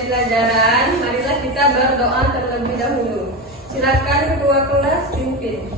selesai pelajaran, marilah kita berdoa terlebih dahulu. Silakan ketua kelas pimpin.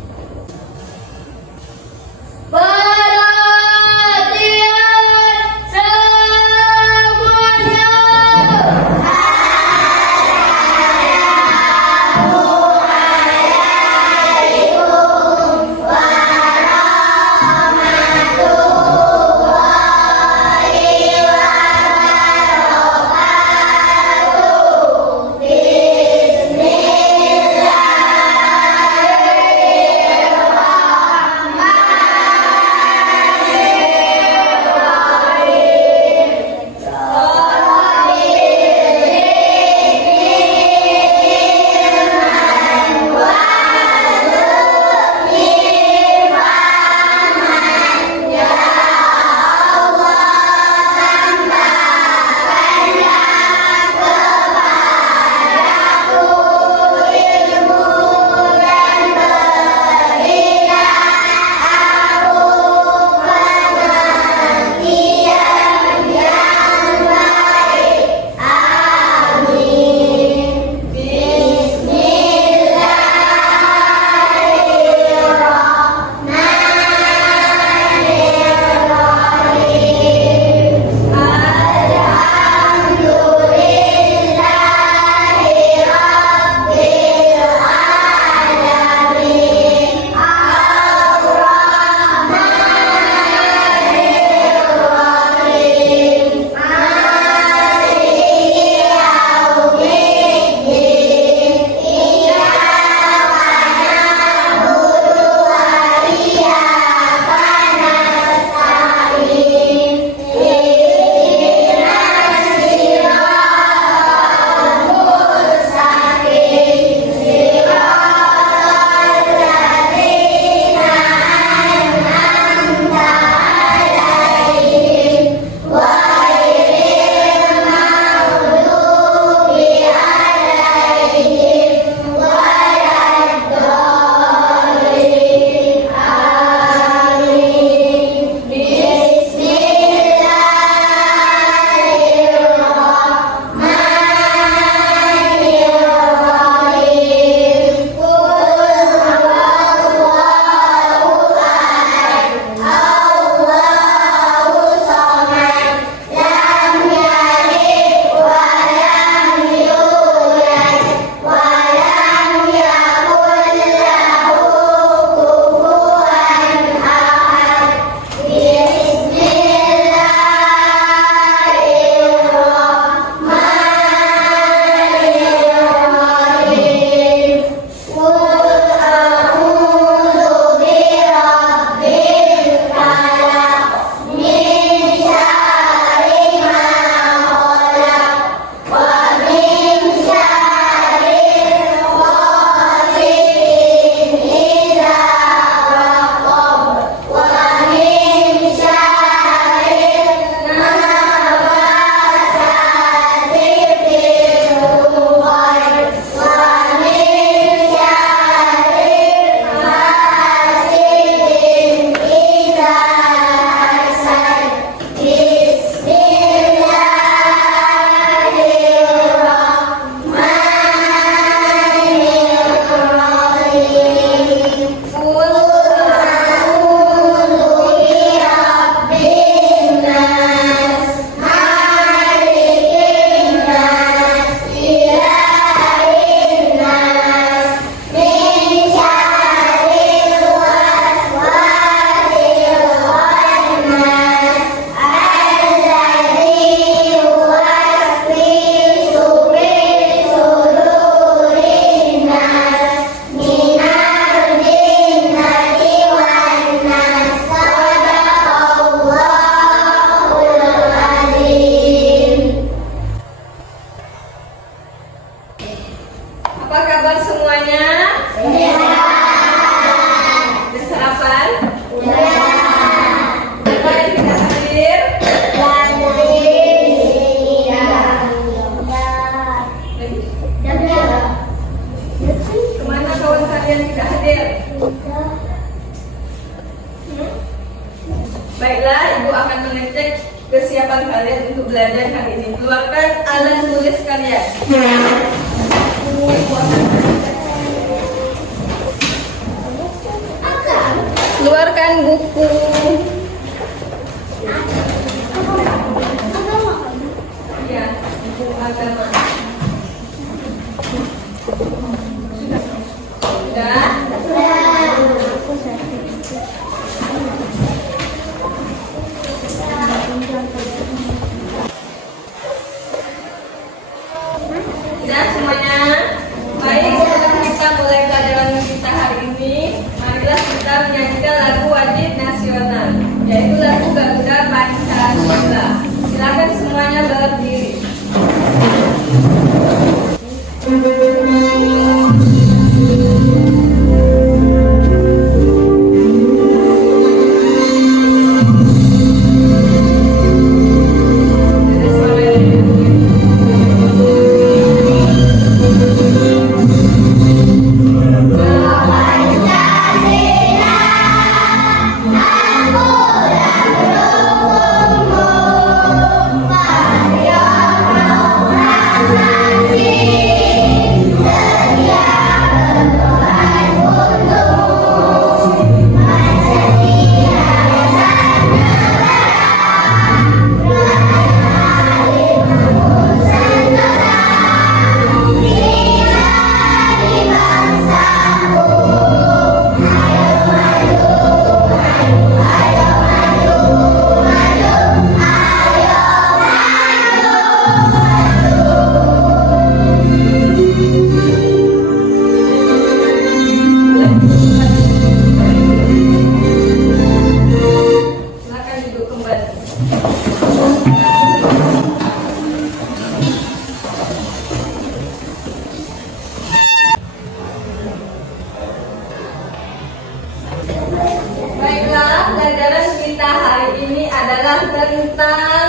Baiklah, Ibu akan mengecek kesiapan kalian untuk belajar hari ini. Keluarkan alat tulis kalian. kalian. Keluarkan buku. Ya, buku agama. Sudah? Sudah semuanya? Baik, sebelum kita mulai pelajaran kita hari ini, marilah kita menyanyikan lagu wajib nasional, yaitu lagu Garuda Pancasila. Silakan semuanya berdiri. Baiklah, pelajaran kita hari ini adalah tentang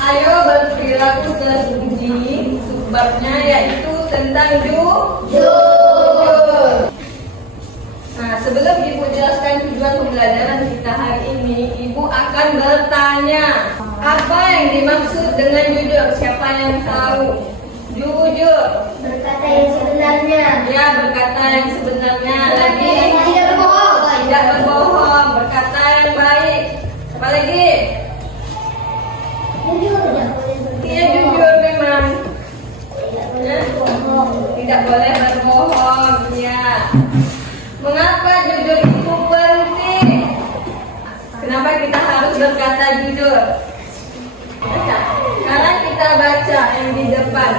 ayo berperilaku terpuji. Subbabnya yaitu tentang jujur. Nah, sebelum Ibu jelaskan tujuan pembelajaran kita hari ini, Ibu akan bertanya, apa yang dimaksud dengan jujur? Siapa yang tahu? Jujur. Berkata yang sebenarnya. Ya, berkata yang sebenarnya. Lagi Tidak berbohong. tidak berbohong, berkata yang baik. Apa lagi? Jujur. Tidak boleh berbohong. Iya, jujur memang. Tidak boleh berbohong. Tidak boleh berbohong. Ya. Mengapa jujur itu penting? Kenapa kita harus berkata jujur? Baca. Sekarang kita baca yang di depan.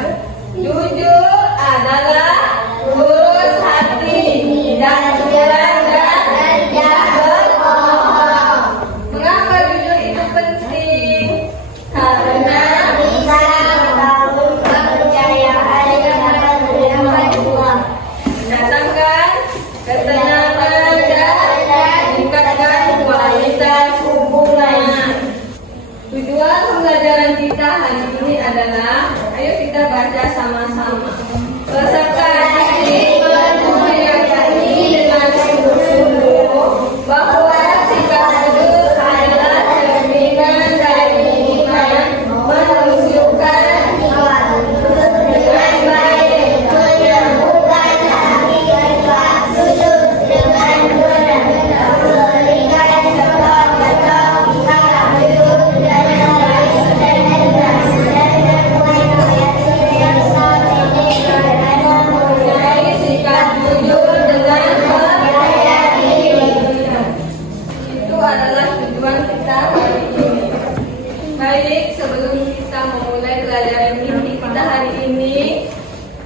Jujur adalah lurus hati, tidak curang dan tidak berbohong. Mengapa jujur itu penting? Karena Bisa membangun kepercayaan dan kemampuan. mendatangkan ketenangan dan meningkatkan kualitas hubungan. Tujuan pembelajaran kita hari ini adalah, ayo kita baca sama-sama. Peserta didik memperhatikan dengan sungguh-sungguh bahwa sikap jujur adalah cerminan dari iman, menunjukkan dengan baik, Menyembuhkan hati ikhlas, sujud dengan benar, berikan sebab betul kita jujur dan baik dan ikhlas dan berbuat yang saleh dan mempunyai sikap jujur dengan percaya diri. Itu adalah tujuan kita hari ini. Baik, sebelum kita memulai pelajaran inti kita hari ini,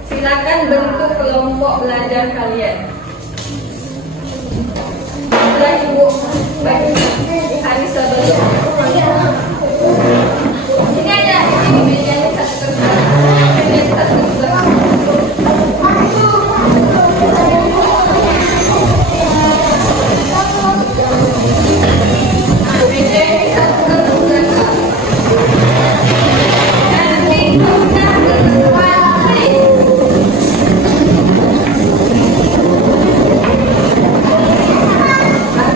silakan bentuk kelompok belajar kalian. Setelah Ibu bagi hari sebelum ini aja, ini mejanya satu persatu, ini satu persatu. Nah, meja ini satu persatu. Nanti kita kembali. Nah,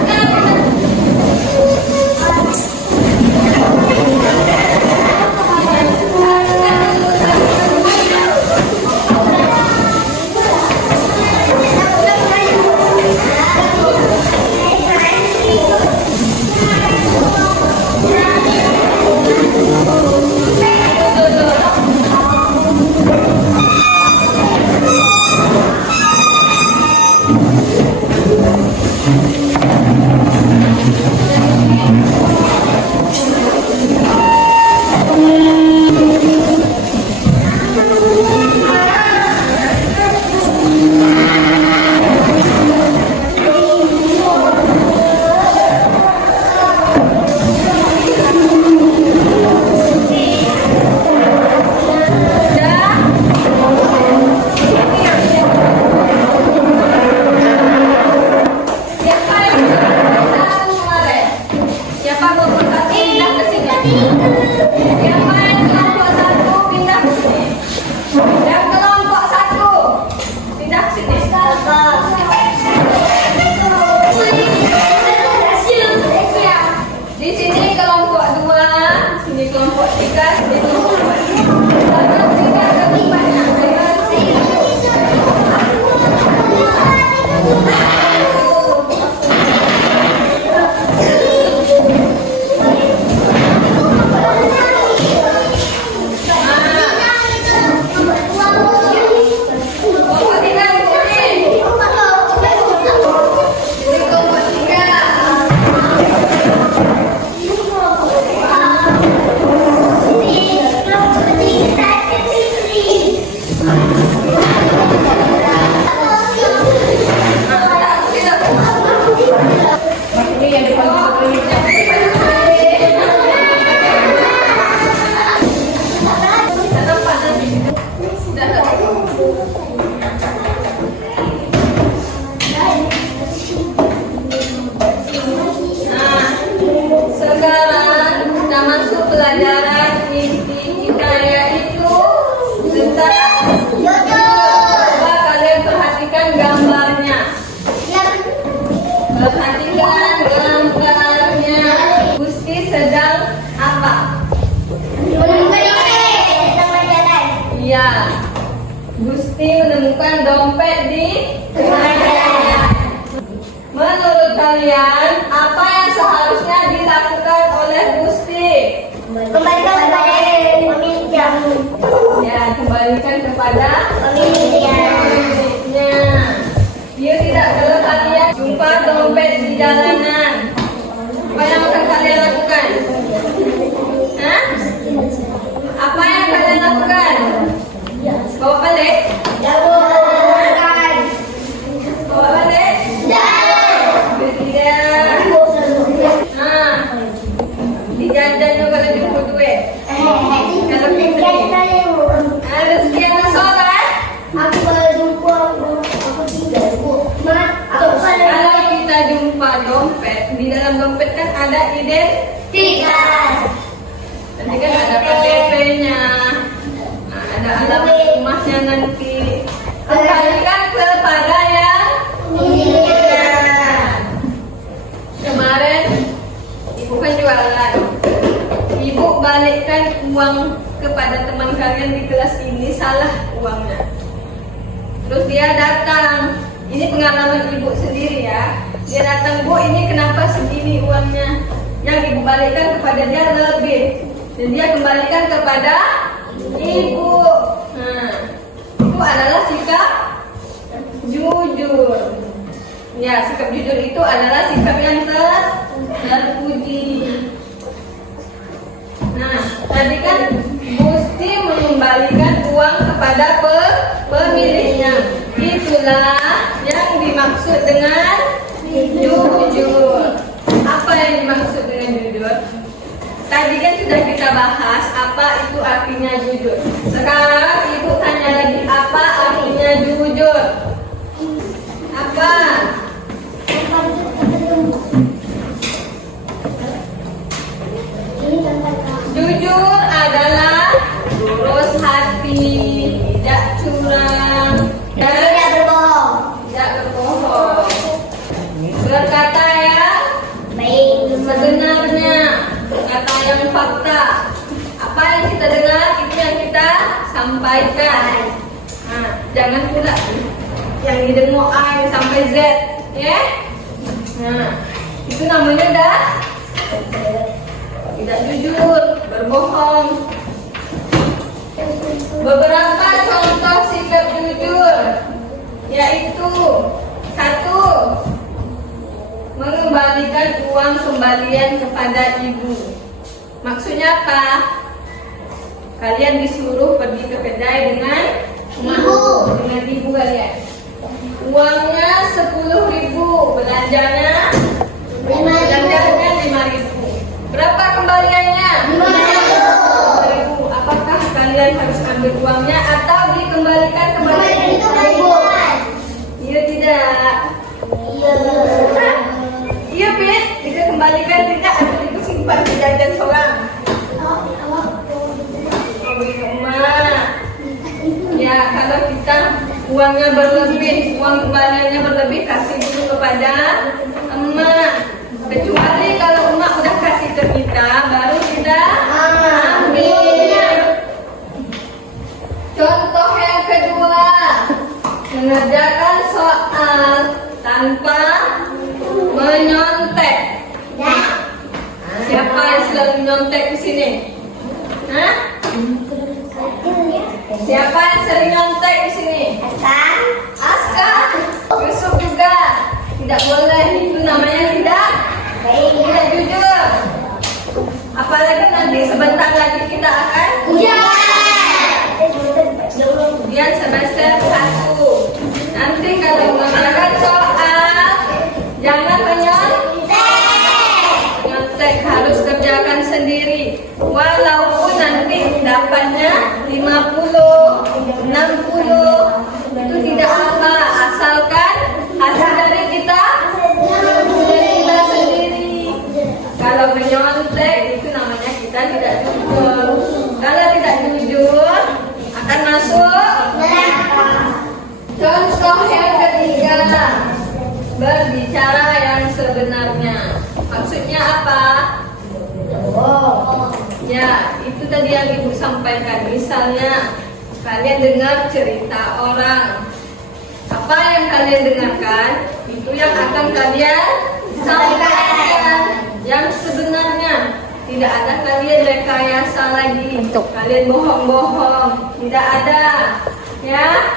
Coba kalian perhatikan gambarnya. Perhatikan gambarnya. Gusti sedang apa? Iya. Gusti menemukan dompet di tengah jalan. Menurut kalian, apa yang seharusnya dilakukan oleh Gusti? Ya, kembalikan kepada pemiliknya. Dia tidak, kalau kalian jumpa dompet di jalanan, apa yang akan kalian lakukan? Hah? Apa yang kalian lakukan? Bawa balik? Bawa balik? Tidak. Nah, dijajan juga lagi jemput duit. Ada sekian sholat. Kalau kita jumpa dompet, di dalam dompet kan ada identitas. Nanti kan ada KTP-nya, ada alamat rumahnya nanti. Kembalikan kepada yang kemarin ibu kan jualan. Ibu balikkan uang kepada teman kalian di kelas ini, salah uangnya. Terus dia datang. Ini pengalaman ibu sendiri ya. Dia datang, Bu, ini kenapa segini uangnya? Yang ibu balikkan kepada dia lebih. Dan dia kembalikan kepada ibu. Nah, itu adalah sikap jujur. Ya, sikap jujur itu adalah sikap yang terpuji. Nah, tadi kan Gusti mengembalikan uang kepada pemiliknya. Itulah yang dimaksud dengan jujur. Apa yang dimaksud dengan jujur? Tadi kan sudah kita bahas apa itu artinya jujur. Sekarang ibu tanya lagi, apa artinya jujur? Apa? Jujur adalah lurus hati, tidak curang, dan tidak berbohong. Berkata yang sebenarnya, kata yang fakta. Apa yang kita dengar itu yang kita sampaikan. Nah, jangan pula yang didengar A yang sampai Z, ya. Nah, itu namanya dah tidak jujur, berbohong. Beberapa contoh sikap jujur yaitu: 1. Mengembalikan uang kembalian kepada ibu. Maksudnya apa? Kalian disuruh pergi ke kedai dengan ibu kalian. Uangnya 10.000, belanjanya 5.000. Berapa kembaliannya? 5.000. Apakah kalian harus ambil uangnya atau dikembalikan kepada ibu? Iya tidak? Iya, Pit. Dikembalikan tidak atau disimpan di jajan seorang? Ya, kalau kita uangnya berlebih, uang kembaliannya berlebih, kasih dulu kepada emak. Kecuali kalau emak udah kasih ke kita, baru kita ambil. Contoh yang kedua, mengerjakan soal tanpa menyontek. Siapa yang selalu menyontek di sini? Hah? Siapa yang sering nyontek di sini? Aska. Yusuf juga. Tidak boleh, itu namanya tidak jujur. Apalagi nanti sebentar lagi kita akan ujian semester 1. Nanti kalau mengerjakan soal, jangan menyontek, harus kerjakan sendiri. Walaupun nanti dapatnya 50, 60, itu tidak apa, asalkan hasil dari kita sendiri. Kalau menyontek itu namanya kita tidak jujur. Kalau tidak jujur akan masuk berbicara yang sebenarnya. Maksudnya apa? Ya, itu tadi yang ibu sampaikan. Misalnya kalian dengar cerita orang, apa yang kalian dengarkan itu yang akan kalian sampaikan yang sebenarnya. Tidak ada kalian rekayasa lagi, kalian bohong-bohong, tidak ada. Ya,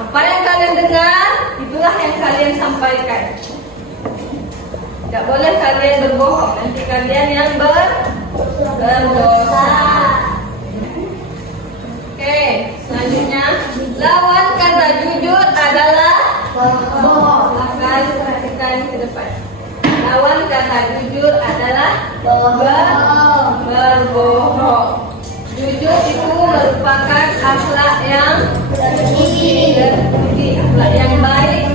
apa yang kalian dengar itulah yang kalian sampaikan. Tidak boleh kalian berbohong, nanti kalian yang berdosa. Oke, selanjutnya lawan kata jujur adalah bohong. Akan perhatikan ke depan. Lawan kata jujur adalah berbohong. Jujur itu merupakan akhlak yang terpuji, akhlak yang baik.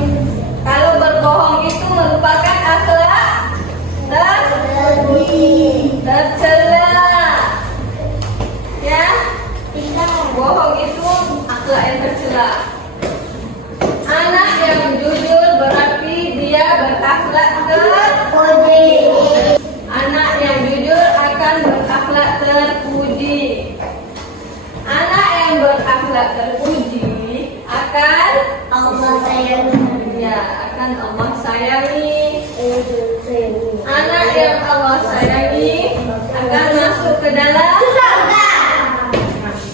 Kalau berbohong itu merupakan akhlak tercela. Ya, bohong itu akhlak yang tercela. Anak yang jujur berarti dia berakhlak terpuji. Anak yang jujur akan berakhlak terpuji. Anak yang berakhlak terpuji akan Allah sayangi. ya akan Allah sayangi. Anak yang Allah sayangi akan masuk ke dalam surga.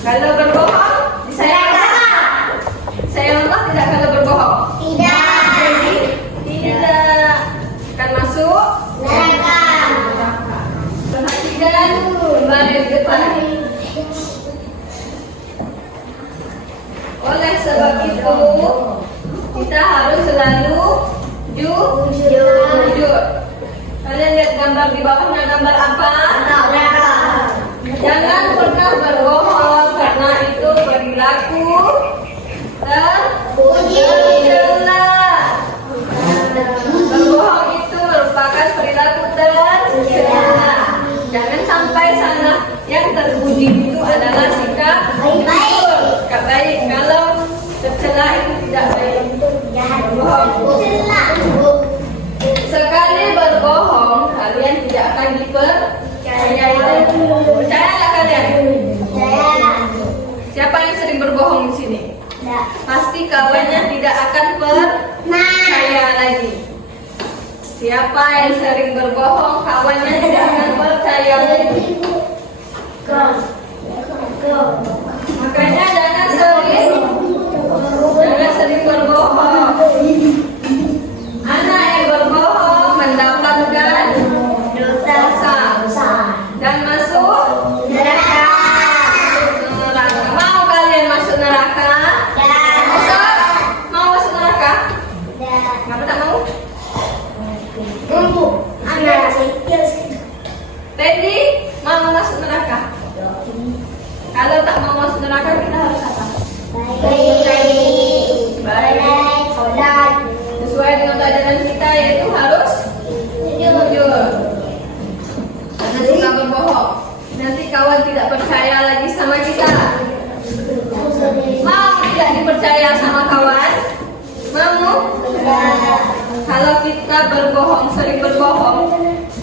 Kalau berbohong disayang Allah. Sayang Allah tidak kalau berbohong? Tidak. Akan masuk Neraka. perhatikan kembali ke depan. Oleh sebab itu kita harus selalu jujur. Kalian lihat gambar di bawahnya, gambar apa? Jangan pernah berbohong karena itu perilaku tercela. Berbohong itu merupakan perilaku tercela. Jangan sampai sana. Yang terpuji itu adalah sikap jujur, sikap baik. Kalau tercela itu tidak baik. Sekali berbohong, kalian tidak akan dipercayai. Percaya nggak kalian? Siapa yang sering berbohong di sini? Pasti kawannya tidak akan percaya lagi. Siapa yang sering berbohong, kawannya tidak akan percaya lagi. Makanya jangan sering berbohong. Anak yang berbohong mendapatkan dosa dan masuk neraka. Mau kalian masuk neraka? Mau masuk neraka? Kenapa tak mau? Randy, mau masuk neraka? Kalau tak mau masuk neraka, kita harus apa? Baik. Sesuai dengan ajaran kita, yaitu harus jujur. Jangan suka berbohong. Nanti kawan tidak percaya lagi sama kita. Mau tidak dipercaya sama kawan? Mau? Kalau kita berbohong, sering berbohong,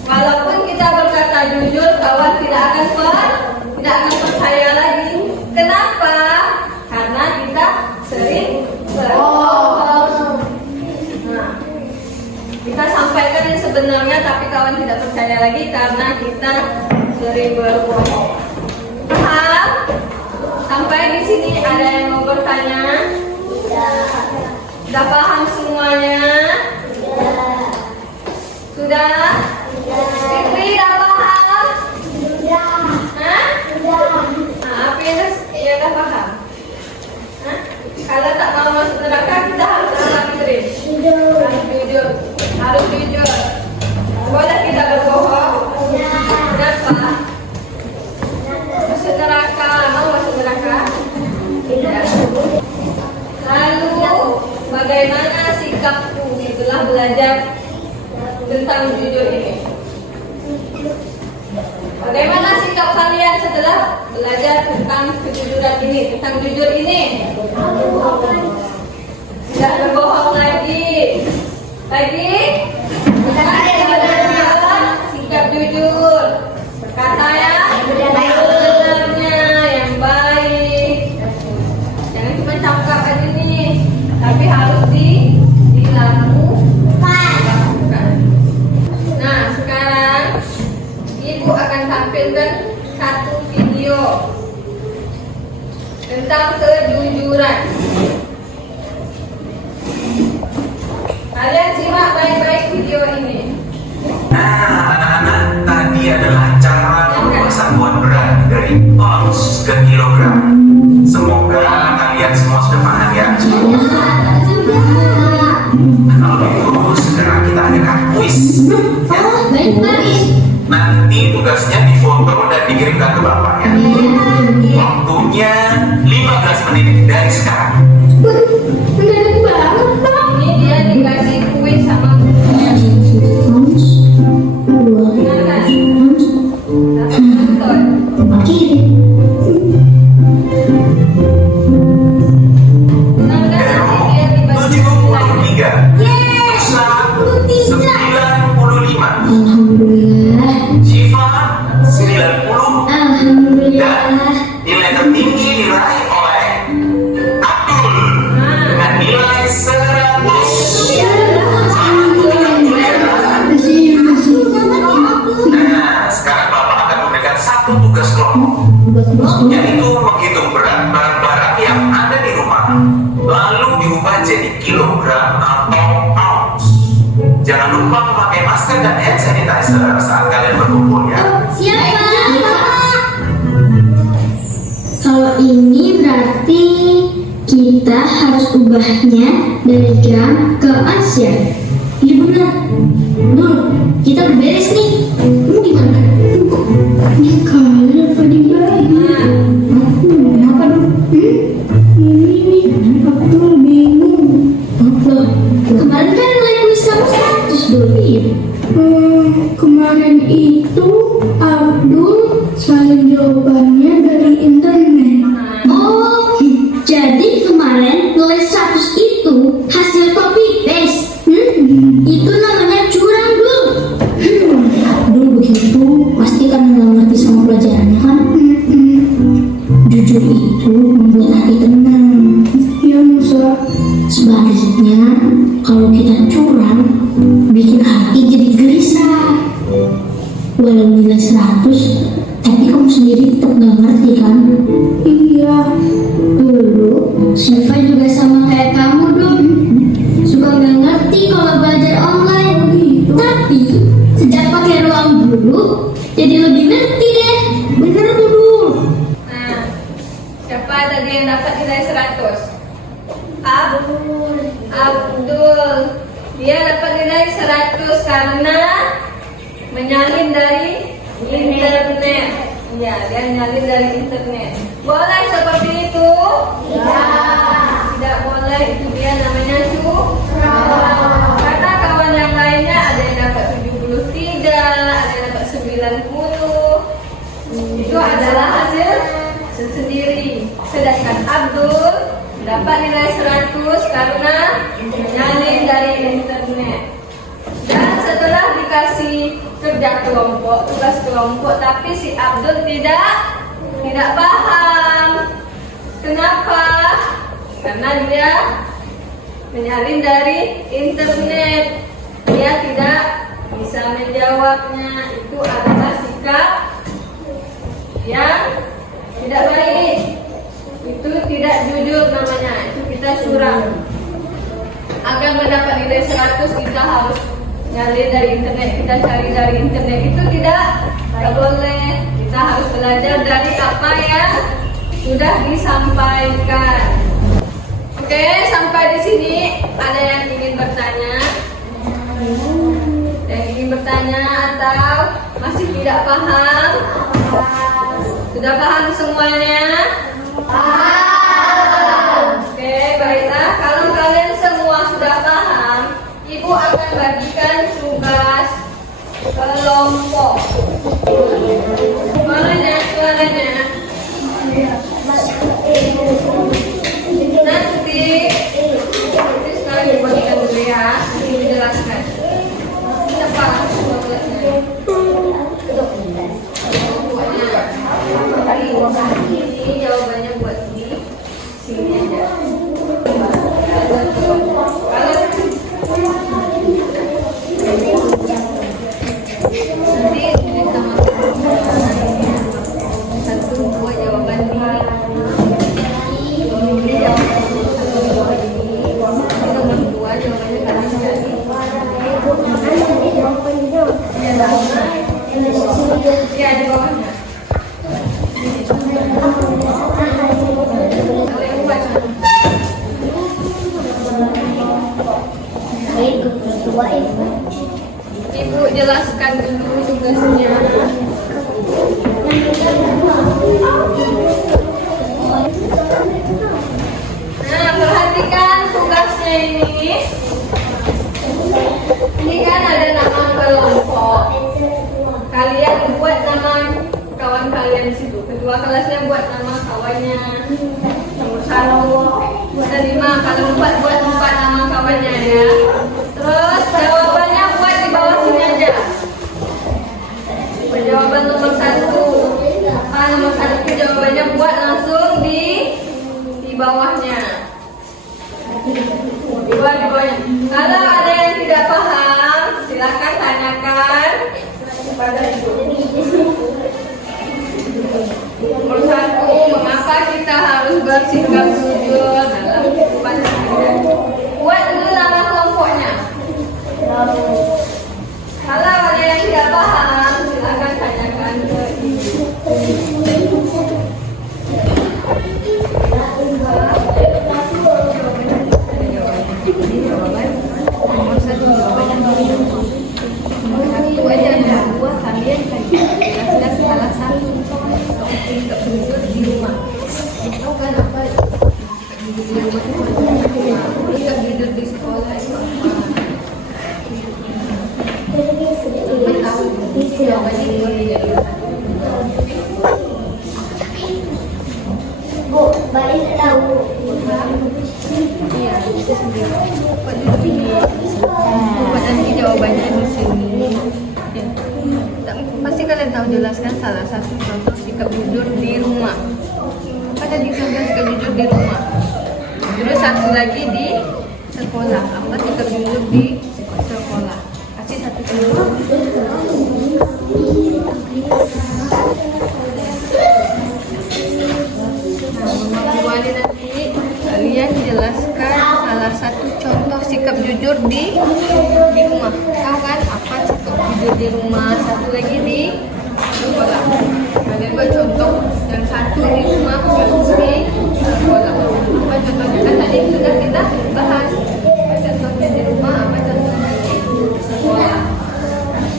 walaupun kita berkata jujur, kawan tidak akan percaya lagi. Kenapa? Karena kita sering berbohong. Nah, kita sampaikan yang sebenarnya, tapi kawan tidak percaya lagi karena kita sering berbohong. Paham? Sampai di sini ada yang mau bertanya? Sudah paham semuanya? Sudah? Fitri dah paham? Hah? Nah, apa yang dah paham? Hah? Kalau tak mau masuk neraka, kita harus apa, Fitri? Jujur. Harus jujur. Boleh kita berbohong? Kenapa? Masuk neraka. Mau masuk neraka? Tidak. Lalu bagaimana sikapku setelah belajar tentang jujur ini? Bagaimana sikap kalian setelah belajar tentang kejujuran ini, tentang jujur ini? Tidak berbohong lagi. Lagi. Sikap jujur. Berkata yang sebenarnya, yang baik. Jangan cuma cakap aja nih, tapi harus dilakukan. Nah, sekarang Ibu akan tampilkan satu video tentang kejujuran. Kalian simak baik-baik video ini. Nah, anak-anak, tadi adalah cara pembahasan buat berat dari ounce ke kilogram. Semoga kalian semua sudah paham ya. Kalau begitu, segera kita adakan kuis. Ya. Nanti tugasnya difoto dan dikirimkan ke Bapak ya. Waktunya 15 menit dari sekarang. Ini dia dikasih kuis sama gurunya. Benar kan? Tapi betul. Benar kan? Vero, Dia dibagi 73. Nusa, 95. Syifa, 90. Dan nilai tertinggi diraih oleh Abdul dengan nilai 100. Nah, sekarang Bapak akan memberikan satu tugas kelompok, yaitu menghitung berat barang-barang yang ada di rumah, lalu diubah jadi kilogram atau ounce. Jangan lupa memakai masker dan hand sanitizer saat kalian berkumpul ya. Kalau ini berarti kita harus ubahnya dari gram ke ounce ya? Iya benar. Dul, kita beres nih. Kamu gimana? Ini kalian apa dibagi? Kenapa dong? Ini nih, Abdul bingung. Apa? Kemarin kan nilai kuis kamu 100 dulu. Kemarin itu Abdul salin jawabannya dari internet. Oh, jadi kemarin nilai 100 itu hasil copy paste. Itu namanya curang dulu. Abdul begitu pasti kan nggak ngerti sama pelajarannya kan. Jujur itu membuat hati tenang. Ya Musa. Sebaliknya kalau kita curang bikin hati jadi gelisah. Walau nilai 100, tapi kamu sendiri tetap nggak ngerti kan? Iya. Dulu Syifa juga sama kayak kamu dong. Suka nggak ngerti kalau belajar online. Tapi sejak pakai ruang guru, jadi lebih ngerti deh. Bener tuh dulu. Nah, siapa tadi yang dapat nilai 100? Abdul. Dia dapat nilai 100 karena menyalin dari internet. Ya, dia menyalin dari internet. Boleh seperti itu? Tidak boleh, itu dia namanya curang. Karena kawan yang lainnya ada yang dapat 73, ada yang dapat 90. Itu adalah hasil sendiri. Sedangkan Abdul dapat nilai 100 karena menyalin dari internet. Dan setelah dikasih kerja kelompok, tugas kelompok, tapi si Abdul tidak paham. Kenapa? Karena dia menyalin dari internet. Dia tidak bisa menjawabnya. Itu adalah sikap yang tidak baik. Itu tidak jujur namanya. Itu kita curang. Agar mendapat nilai 100 kita harus nyari dari internet, kita cari dari internet. Itu tidak boleh. Kita harus belajar dari apa yang sudah disampaikan. Oke, sampai di sini ada yang ingin bertanya? Yang ingin bertanya atau masih tidak paham? Sudah paham semuanya? Oke, baiklah. Kalau kalian semua sudah paham, Ibu akan bagikan tugas kelompok. Suaranya. Nanti sekali bagikan dulu ya. Dijelaskan. Satu buat jawaban ini. Nomor dua jawabannya kalian cari. Ya di bawahnya. Kalian buat. Ibu jelaskan dulu tugasnya. Nah, perhatikan tugasnya ini. Ini kan ada nama kelompok. Kalian buat nama kawan kalian di situ. Kedua kelasnya buat nama kawannya. Nomor 1 ada 5. Kalau 4 buat 4 nama kawannya ya. Terus jawabannya buat di bawah sini aja. Jawaban nomor 1. Nomor 1 jawabannya buat langsung di bawahnya. Di bawahnya. Kalau ada yang tidak paham, silakan tanyakan kepada ibu. Nomor 1, mengapa kita harus bersikap jujur dalam kehidupan sehari-hari? Buat dulu nama kelompoknya. Kalau ada yang tidak paham, silakan tanyakan ke ibu. Nomor 1 jawabannya nomor 1 aja, nomor 2 kalian kan jelas-jelas salah satu sikap jujur di rumah. Tahu kan apa sikap jujur di rumah? Sikap jujur di sekolah itu apa? Tahu jawabannya itu Bu, balik tahu. iya itu sendiri. Buat dulu ini. Buat nanti jawabannya di sini. Ya. Pasti kalian tahu jelaskan salah satu contoh sikap jujur di rumah. Apa tadi contoh sikap jujur di rumah? Terus satu lagi di sekolah. Apa sikap jujur di sekolah? Kasih satu contoh. Nomor 2 ini nanti kalian jelaskan salah satu contoh sikap jujur di rumah. Tahu kan apa sikap jujur di rumah? Satu lagi di sekolah. Kalian buat contoh yang satu di rumah, satu di sekolah. Apa contohnya? Kan tadi sudah kita bahas. Apa contohnya di rumah? Apa contohnya di sekolah?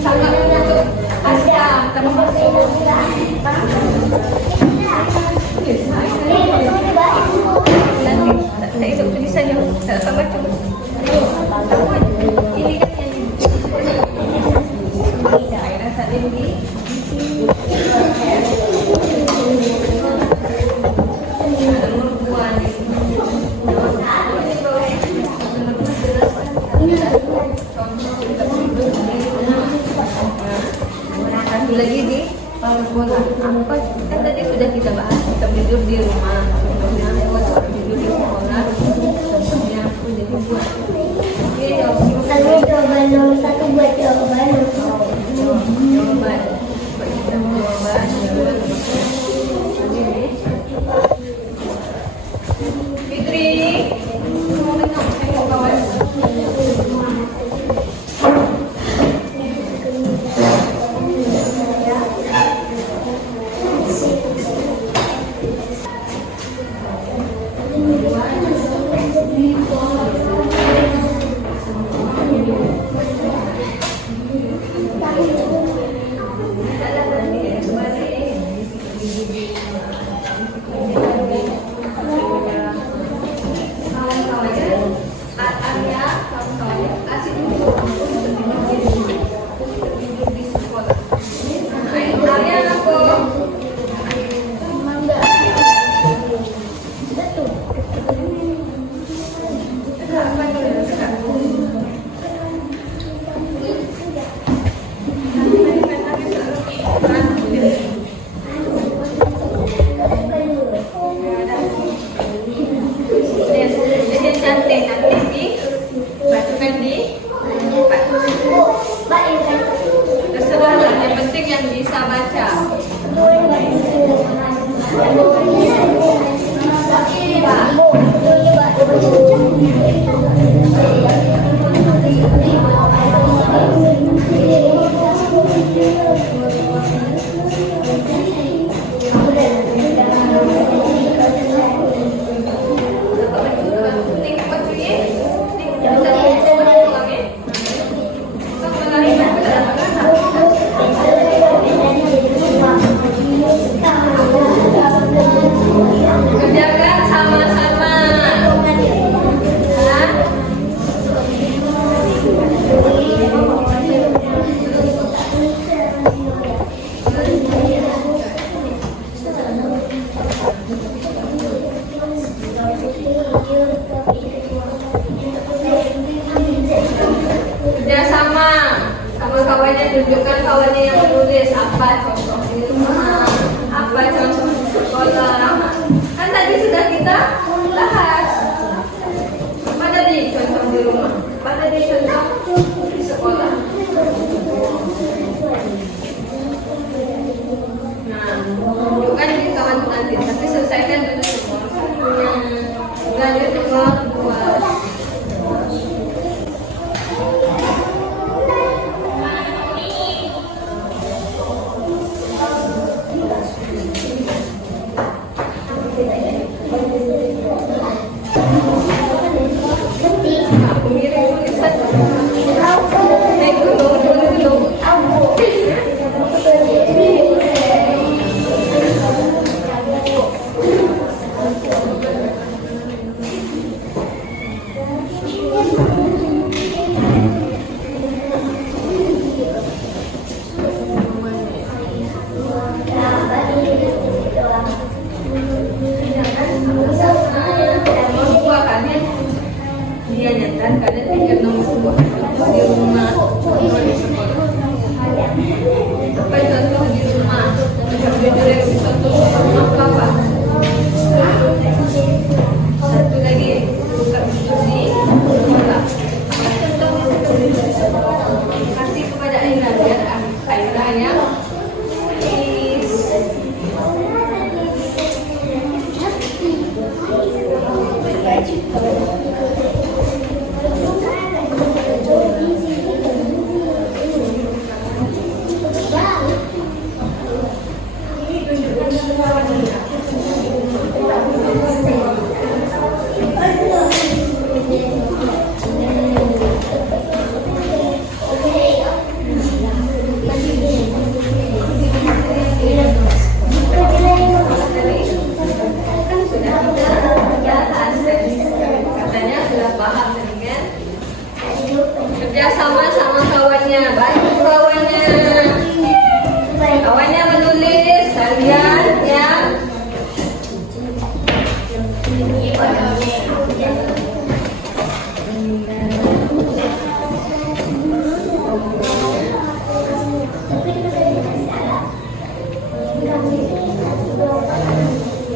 Sangat untuk ada termasuk. Nanti itu tulisannya tak baca. Ini kan yang daerah tadi ini. Nomor 2 nih. Satu lagi di sekolah. Apa kan tadi sudah kita bahas sikap jujur di rumah. Contohnya buat sikap jujur di sekolah. Contohnya aku jadi buat. Oke, Jawaban nomor 1 buat jawaban nomor 1. jawaban. Buat kita jawaban. Fitri, mau tengok kawan. Lanjut nomor 2. Naik gunung, turun gunung. Nomor 2 kan ya? Dia nyetan kalian tinggal nomor 2 di rumah di sekolah. Apa contoh di rumah? Contoh apa? Satu lagi buka di sekolah. Kasih kepada Aira biar Aira yang is katanya sudah paham dengan kerja sama kawannya, bantu kawannya menulis kalian yang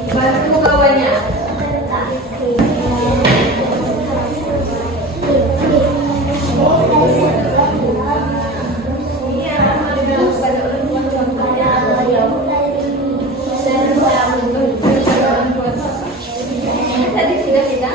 bantu kawannya. Tadi sudah kita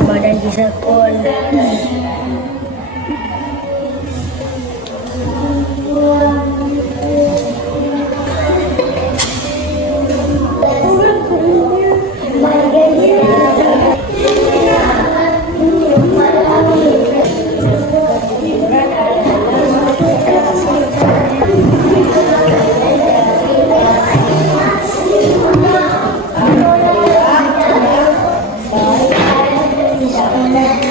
badan di sekolah. Di sekolah.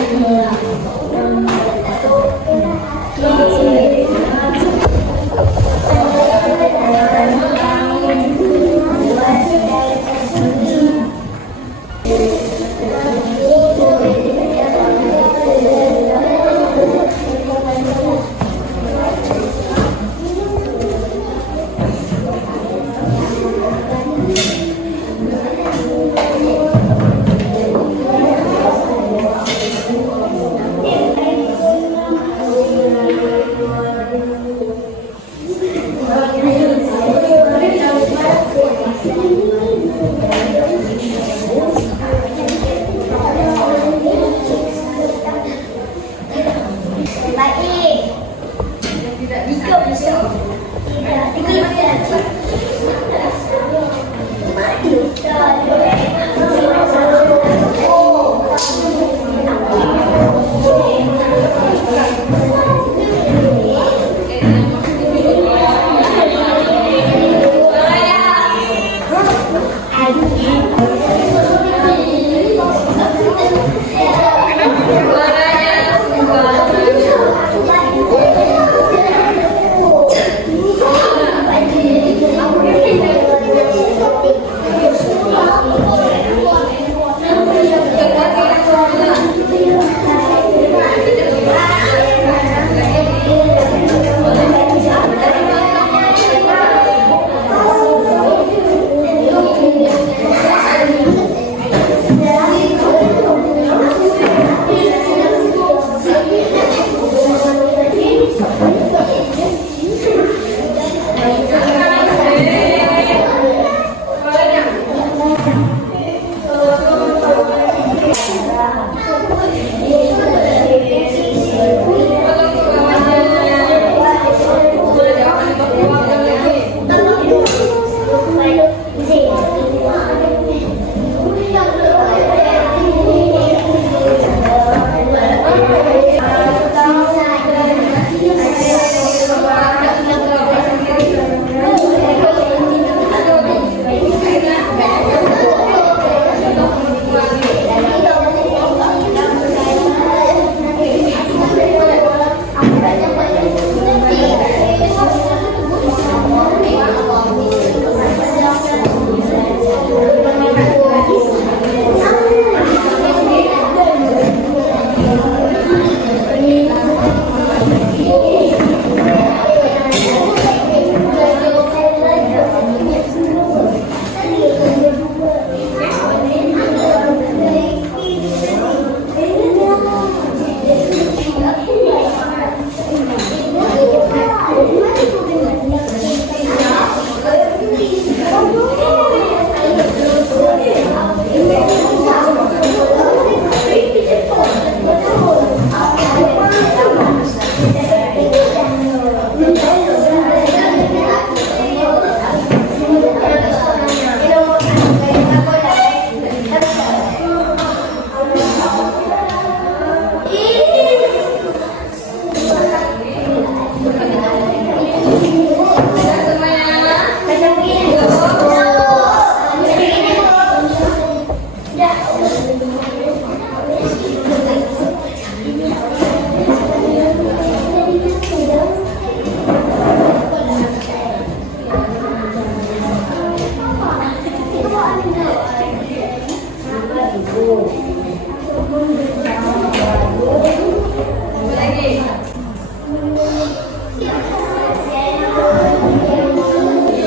Lagi.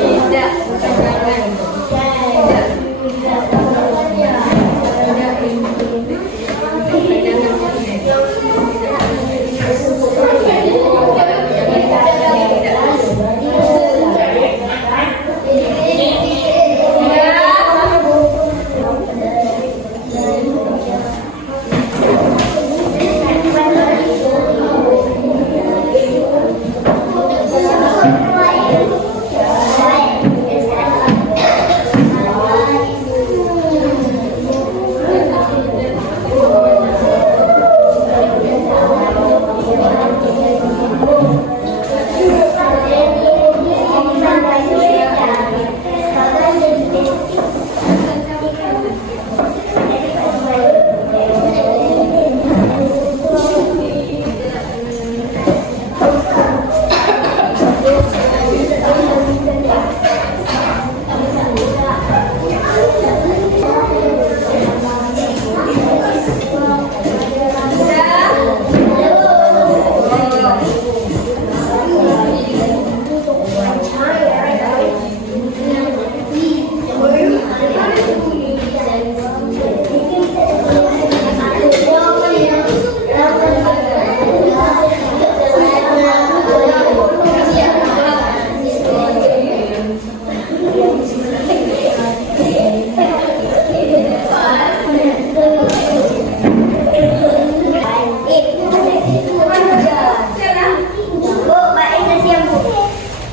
Tidak, bukan tangan. Tidak.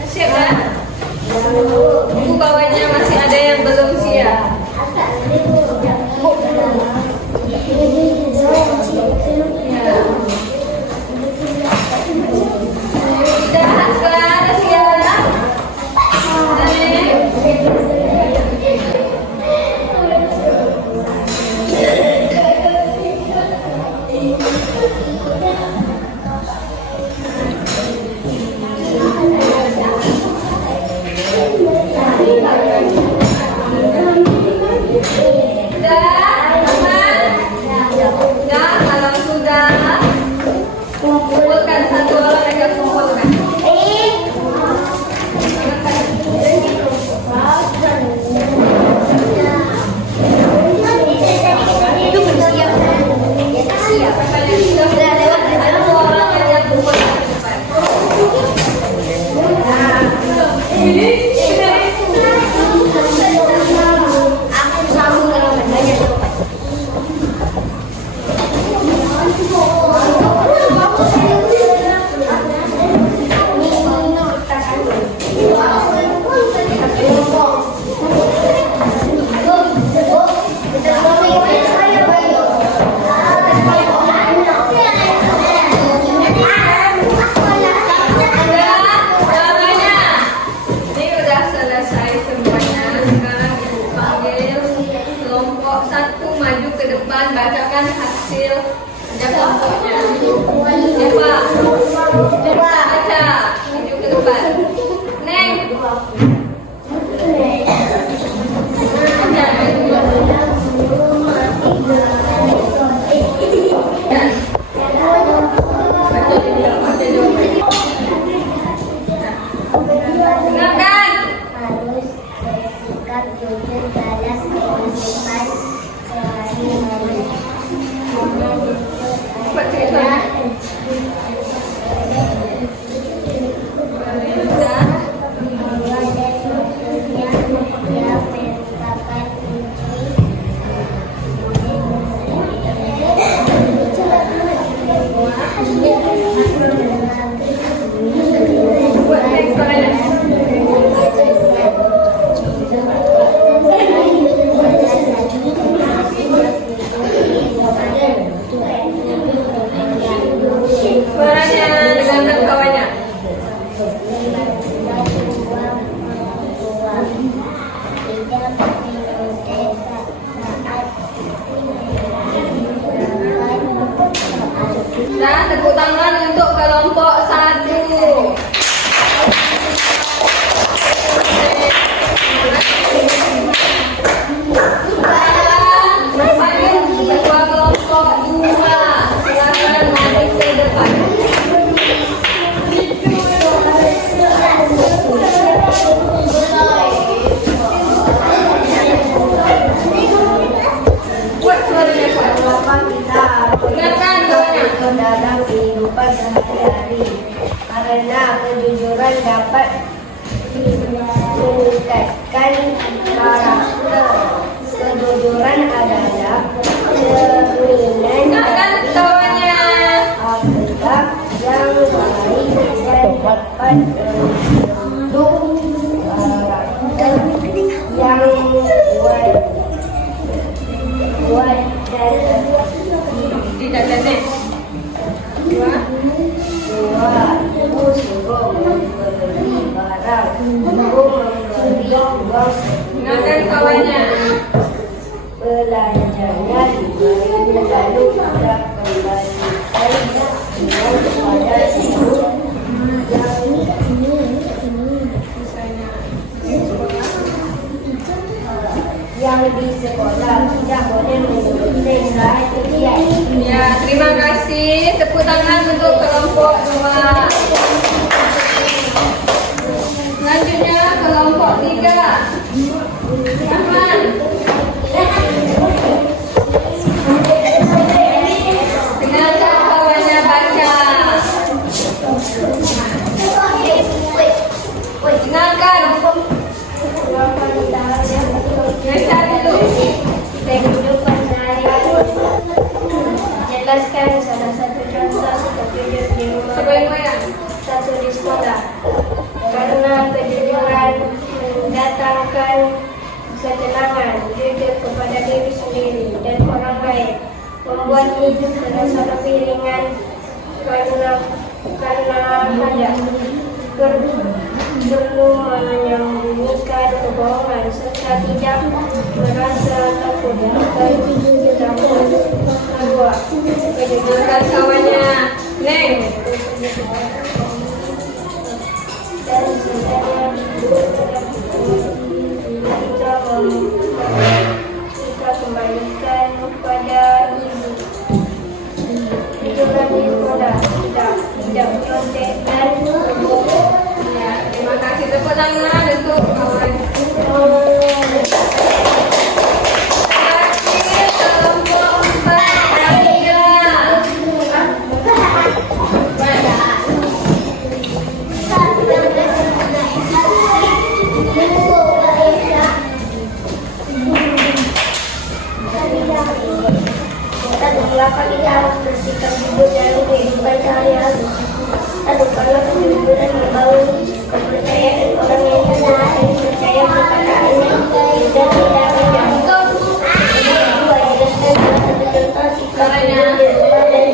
Siap ya? Bu, bawahnya masih ada yang belum siap. Sudah, Aslan, siap? Kalau sudah, kumpulkan satu orang mereka kumpulkan. Itu bersiap. Siap. Kalian sudah lewat satu orang yang kumpulkan ke depan. Aku sambung dengan banyak. Bacakan hasil kerja kelompoknya. Siapa? Baca. Maju ke depan. Neng. Dengarkan. Harus bersikap jujur, balas, kewajiban, Cepat ceritanya. Buat next kalian. karena kejujuran dapat meningkatkan karakter. Kejujuran adalah cerminan Ingatkan ketawanya. akhlak yang baik dan dapat membentuk karakter yang kuat dan Tidak nenek. Dua. Ibu suruh membeli barang, ibu memberi uang Ingatkan kawannya. belanjanya diberi lalu kita kembalikan dengan kepada ibu yang di sekolah tidak boleh mengikuti saya kegiatan. Ya, terima kasih. Tepuk tangan untuk kelompok 2. Selanjutnya kelompok 3. Rahman. Dengarkan kawannya baca. Dengarkan. Baca dulu. Kehidupan saya jelaskan salah satu contoh kejujuran di rumah Sebagai moyang. satu di sekolah. Karena kejujuran mendatangkan ketenangan, jujur kepada diri sendiri dan orang lain, membuat hidup terasa lebih ringan karena ada perlu menyembunyikan kebohongan serta tidak merasa takut kedua. Dengarkan kawannya. Neng. Dan sebenarnya kita kembalikan kepada ibu. Kejujuran di sekolah tidak menyontek dan berbohong. Ya, terima kasih. Tepuk tangan untuk kawan. Mengapa kita harus bersikap jujur dalam kehidupan sehari-hari? Karena kejujuran membangun kepercayaan orang yang percaya perkataannya dan tidak menjauh. Kedua, jelaskan salah satu contoh sikap jujur di rumah dan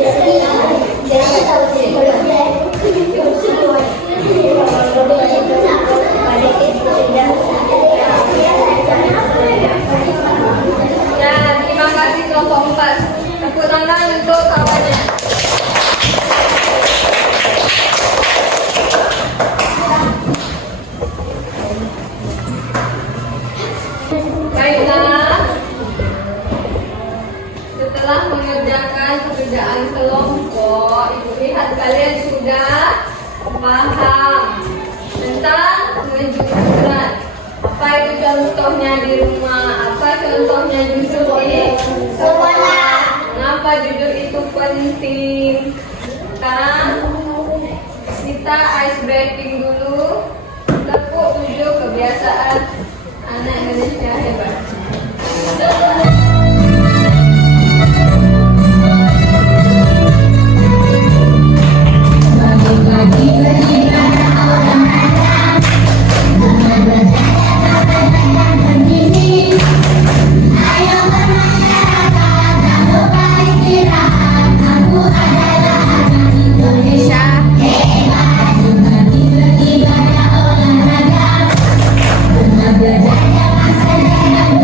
Ya, terima kasih kelompok 4. Tepuk tangan untuk kawannya. Baiklah. Setelah mengerjakan pekerjaan kelompok, ibu lihat kalian sudah paham tentang kejujuran. Apa itu contohnya di rumah? Apa contohnya jujur di sekolah? Kenapa jujur itu penting? Sekarang kita ice breaking dulu. Tepuk 7 kebiasaan anak Indonesia hebat. Belajar jangan sedih.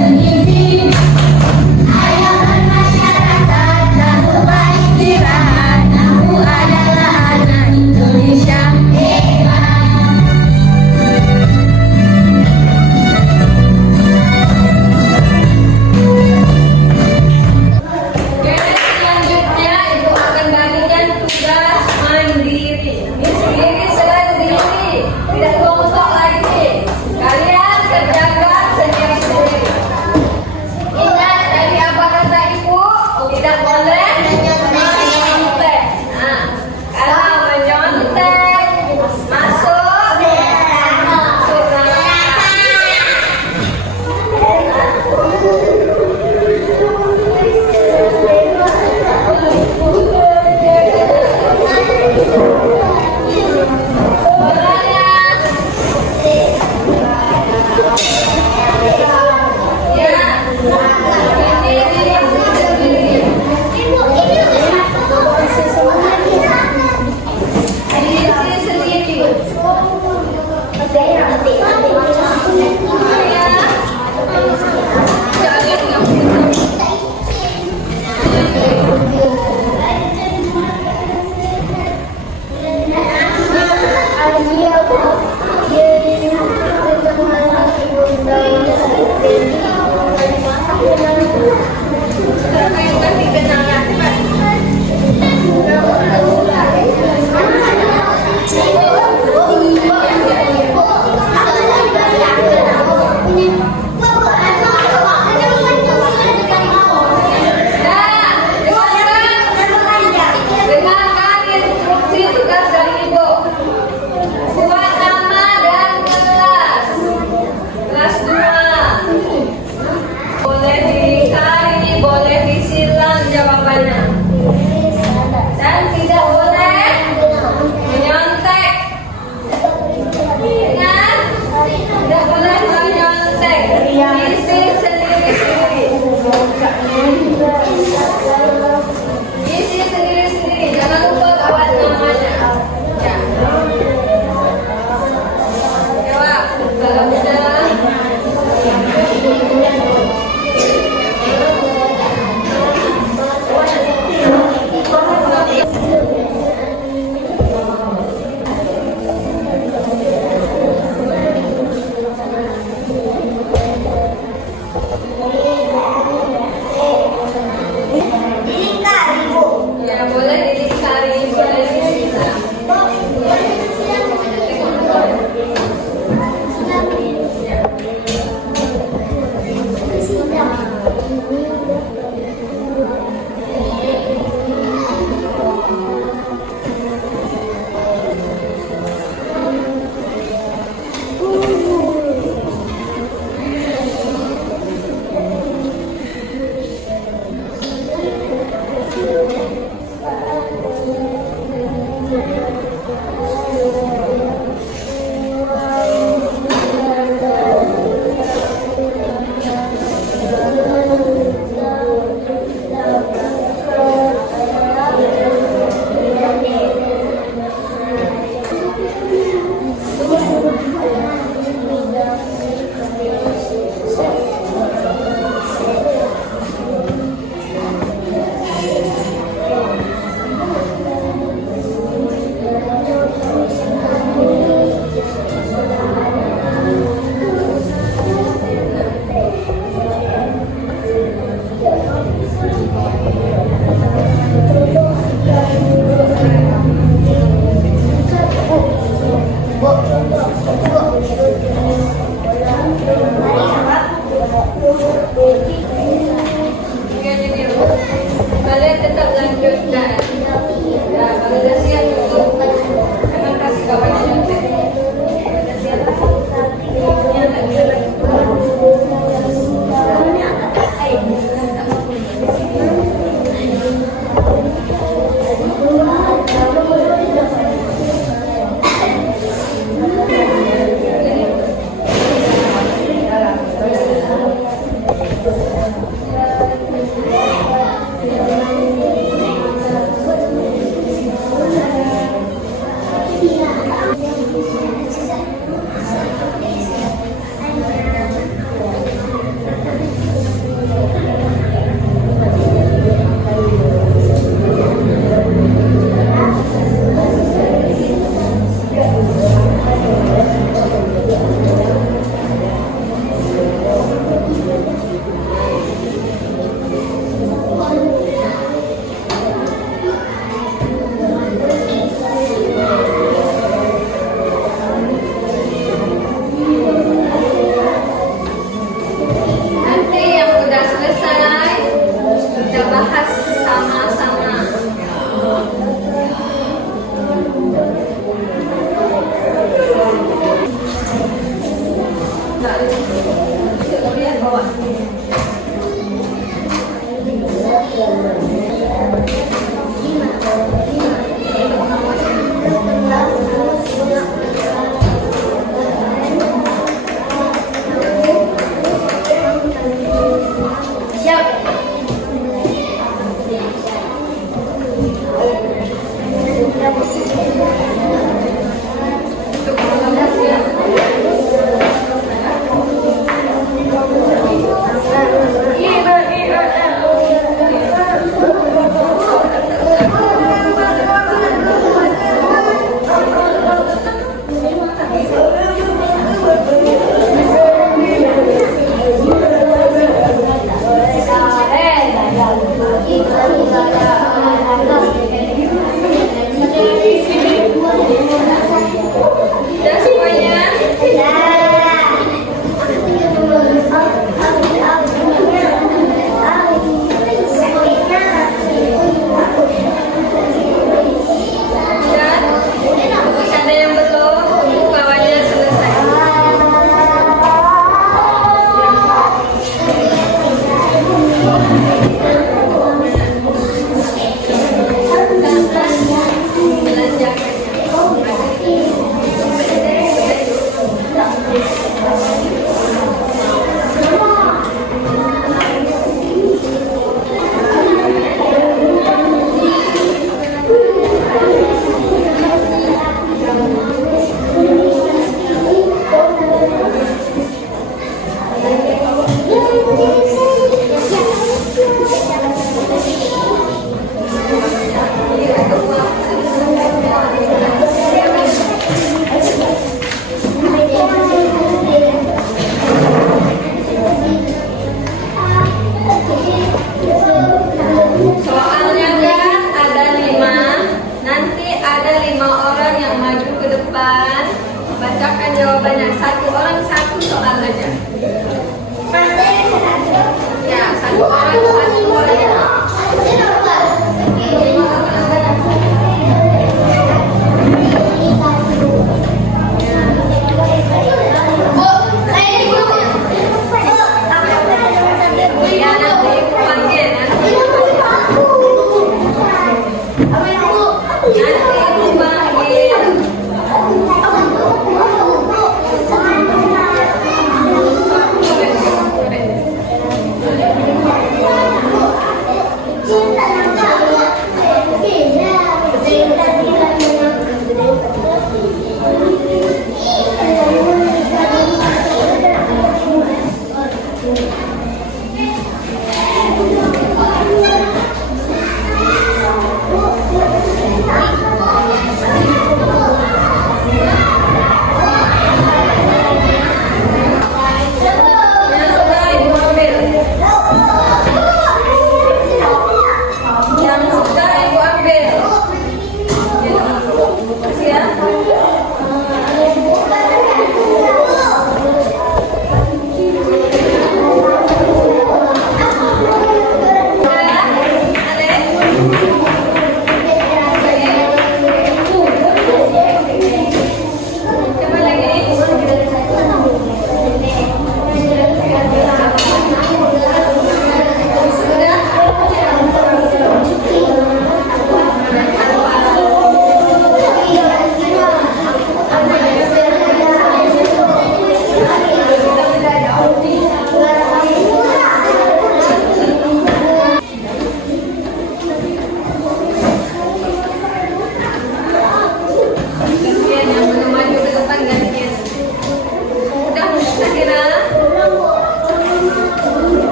Oke, jadi kalian tetap lanjutkan. Ya, kalau udah siap tutup. Emang kasih kawannya nyontek. Udah siap. Ya, lagi.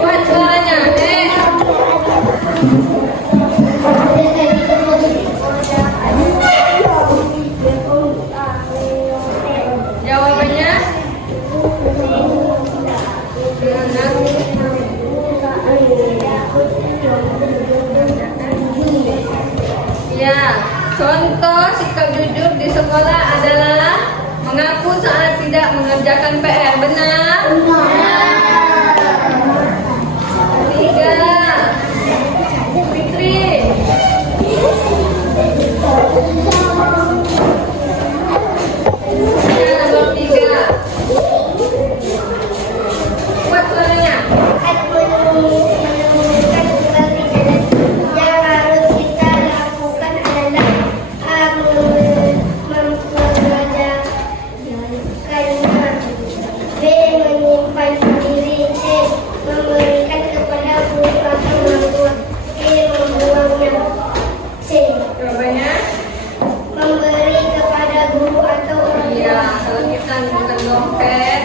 Kuat suaranya, jawabannya ya. Contoh sikap jujur di sekolah adalah mengaku saat tidak mengerjakan PR. Benar? Tiga. Fitri. Ya, nomor tiga. Kuat suaranya. Yang harus kita lakukan adalah mempelajarinya, B. menyimpan sendiri, C. memberikan kepada guru atau orang tua, E. membuangnya. C. Jawabannya? Memberi kepada guru atau orang tua. Iya, kalau kita bukan dompet,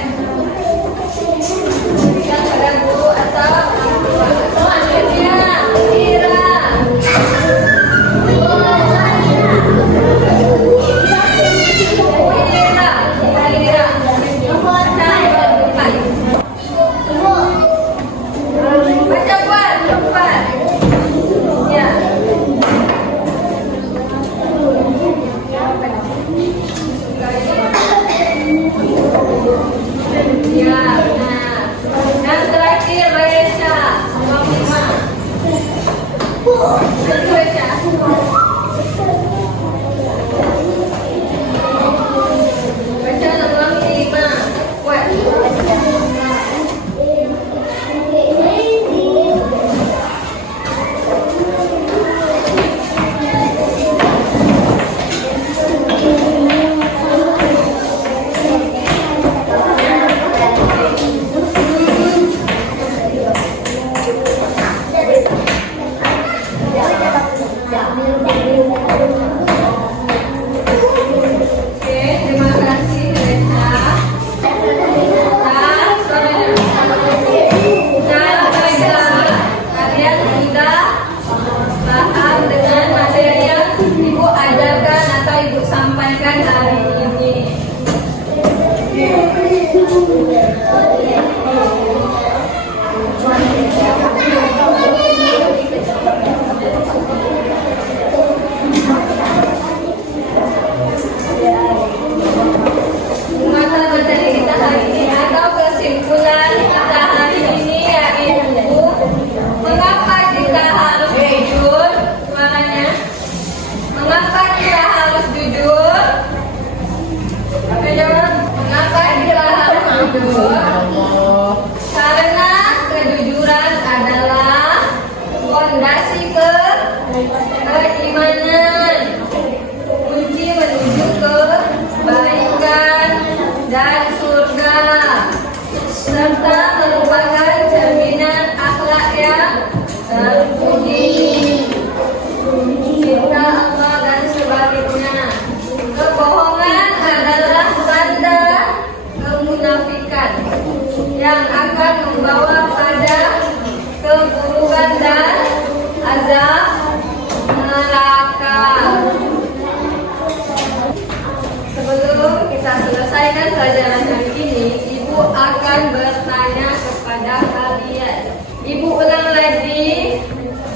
berikan pada guru atau orang tua. Selanjutnya, Ira. Ira. Baca buat, cepat. Ya. Ya, benar. Dan terakhir, Raisa. Nomor 5. Raisa. Baca nomor 5. Kuat. Oke, terima kasih Reza. Nah, baiklah, kalian sudah paham dengan materi yang Ibu ajarkan atau Ibu sampaikan hari ini. Mata materi kita hari ini atau kesimpulan kita hari ini yaitu mengapa kita harus jujur? Suaranya, mengapa kita harus jujur? Oke, jawab. Mengapa kita harus jujur? Karena kejujuran adalah fondasi keimanan, kunci menuju kebaikan dan surga, serta merupakan cerminan akhlak yang terpuji, cinta Allah dan sebaliknya. Kebohongan adalah tanda kemunafikan yang akan membawa pada keburukan dan azab neraka. Sebelum kita selesaikan pelajaran hari ini, Ibu akan bertanya kepada kalian. Ibu ulang lagi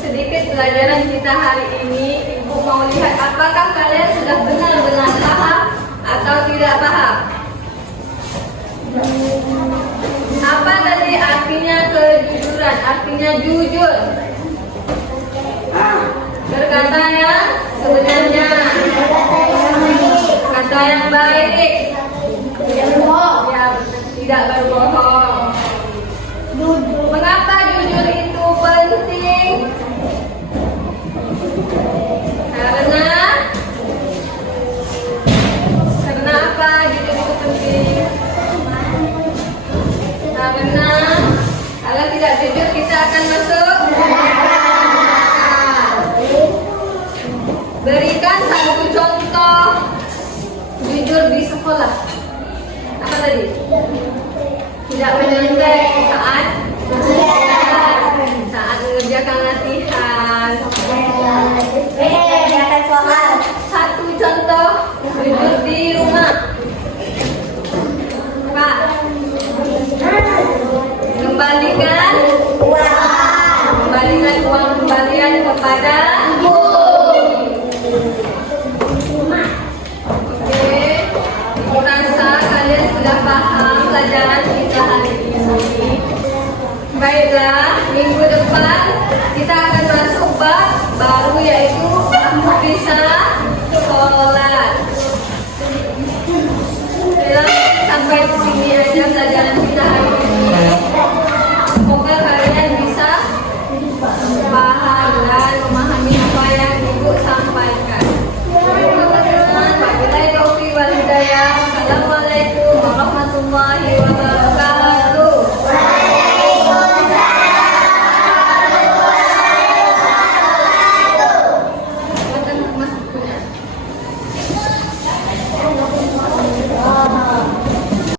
sedikit pelajaran kita hari ini. Ibu mau lihat apakah kalian sudah benar-benar paham atau tidak paham. Apa tadi artinya kejujuran? Artinya jujur. Berkata yang sebenarnya, kata yang baik, ya, tidak berbohong. Mengapa jujur itu penting? Karena apa jujur itu penting? Karena kalau tidak jujur kita akan masuk neraka. Berikan satu contoh jujur di sekolah. sekolah. Apa tadi? Tidak menyontek saat mengerjakan latihan. Satu contoh duduk di rumah. Kak, kembalikan uang kembalian kepada ibu. Oke, aku rasa kalian sudah paham pelajaran kita hari ini. Baiklah, minggu depan kita akan masuk bab baru, yaitu bab bisa sholat. Baiklah, sampai di sini aja pelajaran kita hari ini. Semoga kalian bisa paham dan memahami apa yang ibu sampaikan. Wabillahi taufiq wal hidayah. Assalamualaikum.